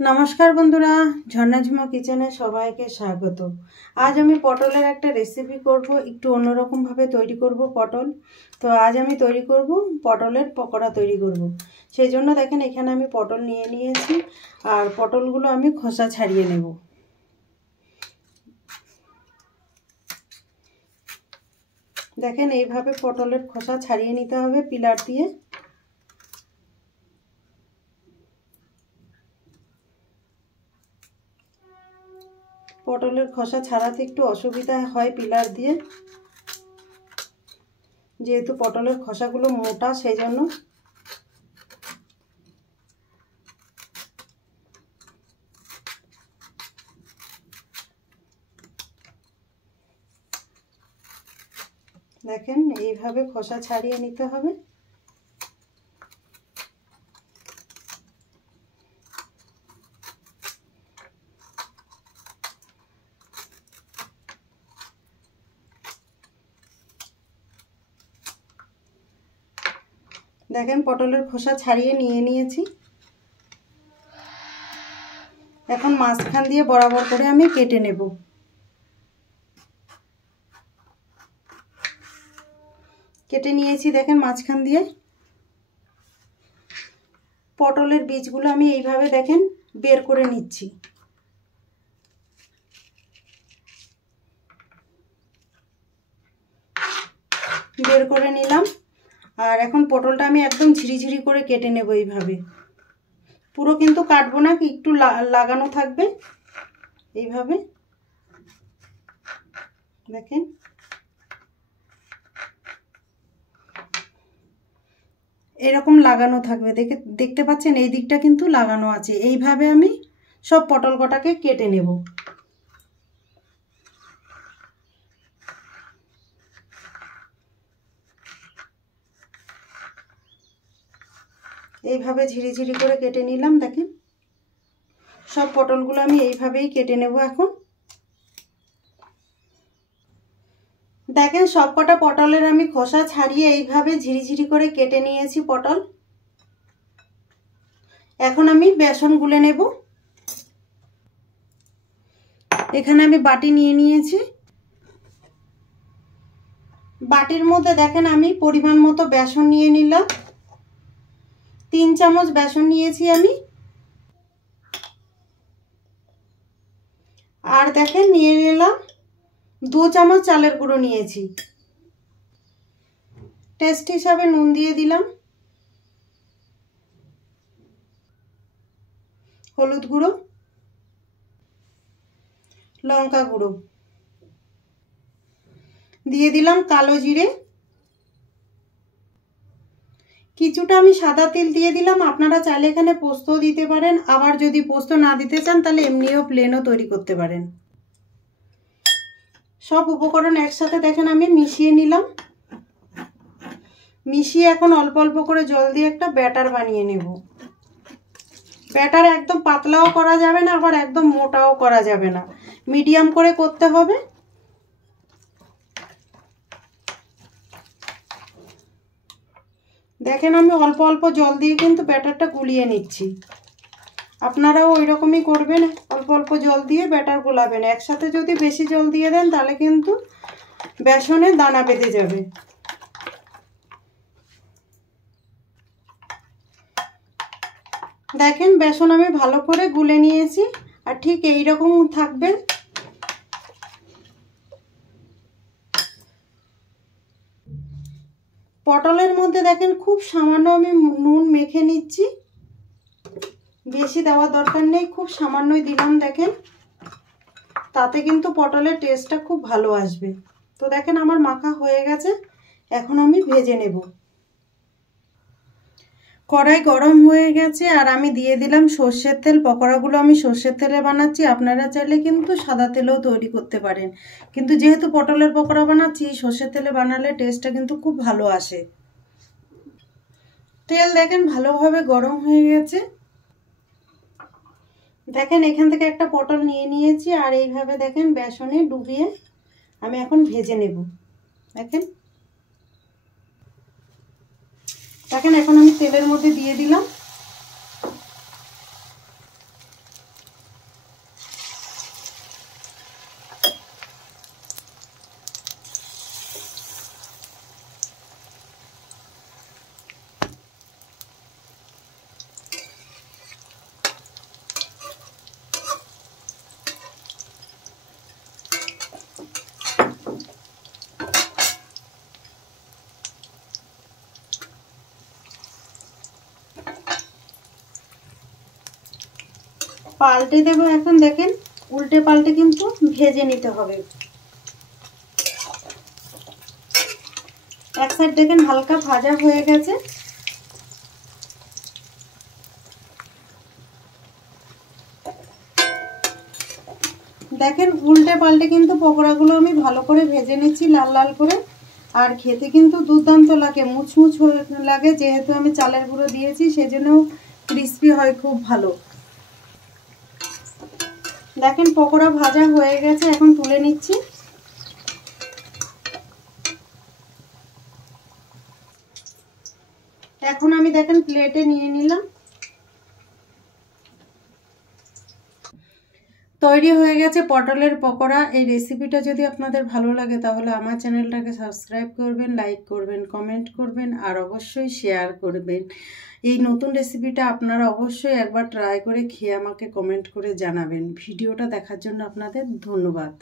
নমস্কার বন্ধুরা, ঝর্ণা ঝুমা কিচেনে সবাইকে স্বাগত। আজ আমি পটলের একটা রেসিপি করব, একটু অন্যরকম ভাবে তৈরি করব পটল। তো আজ আমি তৈরি করব পটলের পকোড়া তৈরি করব। সেই জন্য দেখেন এখানে আমি পটল নিয়ে নিয়েছি, আর পটলগুলো আমি খোসা ছাড়িয়ে নেব। দেখেন এইভাবে পটলের খোসা ছাড়িয়ে নিতে হবে পিলার দিয়ে। পটলের খোসা ছাড়াতে একটু অসুবিধা হয় পিলার দিয়ে, যেহেতু পটলের খোসাগুলো মোটা, সেই জন্য। দেখেন এইভাবে খোসা ছাড়িয়ে নিতে হবে। দেখেন পটলের খোসা ছাড়িয়ে নিয়েছি। এখন মাঝখান দিয়ে বরাবর করে আমি কেটে নেব। কেটে নিয়েছি দেখেন মাঝখান দিয়ে। পটলের বীজগুলো আমি এইভাবে দেখেন বের করে নিচ্ছি। বের করে নিলাম, আর এখন পটলটা আমি একদম ঝিরিঝিরি করে কেটে নেব এইভাবে। পুরো কিন্তু কাটবো না, একটু লাগানো থাকবে এইভাবে। দেখেন এরকম লাগানো থাকবে, দেখতে পাচ্ছেন এই দিকটা কিন্তু লাগানো আছে। এইভাবে আমি সব পটল কটাকে কেটে নেব। এইভাবে ঝিরিঝিরি করে কেটে নিলাম। দেখেন সব পটলগুলো আমি এইভাবেই কেটে নেব এখন। দেখেন সবকটা পটলের আমি খোসা ছাড়িয়ে এইভাবে ঝিরিঝিরি করে কেটে নিয়েছি পটল। এখন আমি বেসন গুলে নেব। এখানে আমি বাটি নিয়ে নিয়েছি। বাটির মধ্যে দেখেন আমি পরিমাণ মতো বেসন নিয়ে নিলাম। 3 চামচ বেসন নিয়েছি আমি। আর দেখেন নিয়ে নিলাম 2 চামচ চালের গুঁড়ো নিয়েছি। টেস্ট হিসাবে নুন দিয়ে দিলাম, হলুদ গুঁড়ো, লঙ্কা গুঁড়ো দিয়ে দিলাম, কালো জিরে, কিছুটা আমি সাদা তেল দিয়ে দিলাম। আপনারা চাইলে এখানে পোস্ত দিতে পারেন, আবার যদি পোস্ত না দিতে চান তাহলে এমনিও প্লেনও তৈরি করতে পারেন। সব উপকরণ একসাথে দেখেন আমি মিশিয়ে নিলাম। মিশিয়ে এখন অল্প অল্প করে জল দিয়ে একটা ব্যাটার বানিয়ে নেব। ব্যাটার একদম পাতলাও করা যাবে না, আবার একদম মোটাও করা যাবে না, মিডিয়াম করে করতে হবে। দেখেন আমি অল্প অল্প জল দিয়ে কিন্তু ব্যাটারটা গুলিয়ে নিচ্ছি। আপনারাও ওই রকমই করবেন, অল্প অল্প জল দিয়ে ব্যাটার গোলাবেন। একসাথে যদি বেশি জল দিয়ে দেন তাহলে কিন্তু বেসনে দানা বেঁধে যাবে। দেখেন বেসন আমি ভালো করে গুলে নিয়েছি, আর ঠিক এই রকম থাকবে। পটলের মধ্যে দেখেন খুব সামান্য আমি নুন মেখে নিচ্ছি, বেশি দেওয়ার দরকার নেই, খুব সামান্যই দিলাম। দেখেন তাতে কিন্তু পটলের টেস্টটা খুব ভালো আসবে। তো দেখেন আমার মাখা হয়ে গেছে, এখন আমি ভেজে নেব। কড়াই গরম হয়ে গেছে, আর আমি দিয়ে দিলাম সর্ষের তেল। পকোড়াগুলো আমি সর্ষের তেলে বানাচ্ছি, আপনারা চাইলে কিন্তু সাদা তেলেও তৈরি করতে পারেন, কিন্তু যেহেতু পটলের পকোড়া বানাচ্ছি সর্ষের তেলে বানালে টেস্টটা কিন্তু খুব ভালো আসে। তেল দেখেন ভালোভাবে গরম হয়ে গেছে। দেখেন এখান থেকে একটা পটল নিয়ে নিয়েছি, আর এইভাবে দেখেন বেসনে ডুবিয়ে আমি এখন ভেজে নেব। দেখেন দেখেন এখন আমি তেলের মধ্যে দিয়ে দিলাম। পাল্টে দেবো। এখন দেখেন উল্টে পাল্টে কিন্তু ভেজে নিতে হবে। এক সাইড দেখেন হালকা ভাজা হয়ে গেছে। দেখেন উল্টে পাল্টে কিন্তু পকোড়াগুলো আমি ভালো করে ভেজে নিচ্ছি লাল লাল করে। আর খেতে কিন্তু দুর্দান্ত লাগে, মুচমুচ লাগে, যেহেতু আমি চালের গুঁড়ো দিয়েছি সেজন্য ক্রিস্পি হয় খুব ভালো। দেখেন পকোড়া ভাজা হয়ে গেছে, এখন তুলে নিচ্ছি। এখন আমি দেখেন প্লেটে নিয়ে নিলাম। তৈরি হয়ে গেছে পটলের পকোড়া। এই রেসিপিটা যদি আপনাদের ভালো লাগে তাহলে আমার চ্যানেলটাকে সাবস্ক্রাইব করবেন, লাইক করবেন, কমেন্ট করবেন আর অবশ্যই শেয়ার করবেন। এই নতুন রেসিপিটা আপনারা অবশ্যই একবার ট্রাই করে খেয়ে আমাকে কমেন্ট করে জানাবেন। ভিডিওটা দেখার জন্য আপনাদের ধন্যবাদ।